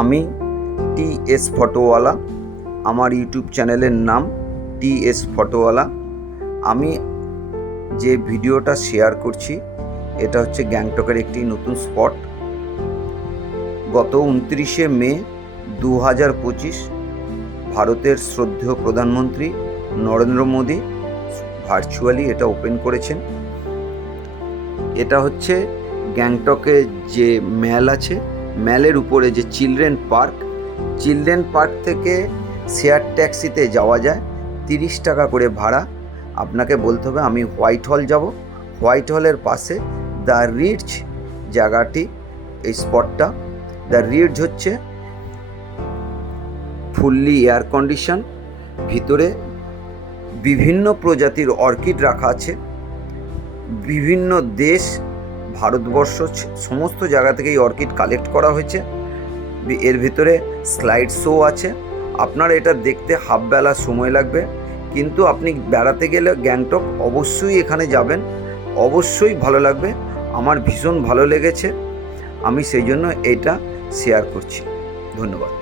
আমি টিএস ফটোওয়ালা, আমার ইউটিউব চ্যানেলের নাম টিএস ফটোওয়ালা। আমি যে ভিডিওটা শেয়ার করছি এটা হচ্ছে গ্যাংটকের একটি নতুন স্পট। গত 29শে মে 2025 ভারতের শ্রদ্ধেয় প্রধানমন্ত্রী নরেন্দ্র মোদী ভার্চুয়ালি এটা ওপেন করেছেন। এটা হচ্ছে গ্যাংটকে যে ম্যাল আছে, ম্যালের উপরে যে চিলড্রেন পার্ক থেকে শেয়ার ট্যাক্সিতে যাওয়া যায়। 30 টাকা করে ভাড়া। আপনাকে বলতে হবে আমি হোয়াইট হল যাব। হোয়াইট হলের পাশে দ্য রিডজ জায়গাটি, এই স্পটটা। দ্য রিডজ হচ্ছে ফুললি এয়ার কন্ডিশন, ভিতরে বিভিন্ন প্রজাতির অর্কিড রাখা আছে। বিভিন্ন দেশ, ভারতবর্ষ সমস্ত জায়গা থেকে এই অর্কিড কালেক্ট করা হয়েছে। এর ভিতরে স্লাইড শো আছে। আপনার এটা দেখতে হাফ বেলা সময় লাগবে, কিন্তু আপনি বেড়াতে গেলে গ্যাংটক অবশ্যই এখানে যাবেন, অবশ্যই ভালো লাগবে। আমার ভীষণ ভালো লেগেছে, আমি সেই জন্য এটা শেয়ার করছি। ধন্যবাদ।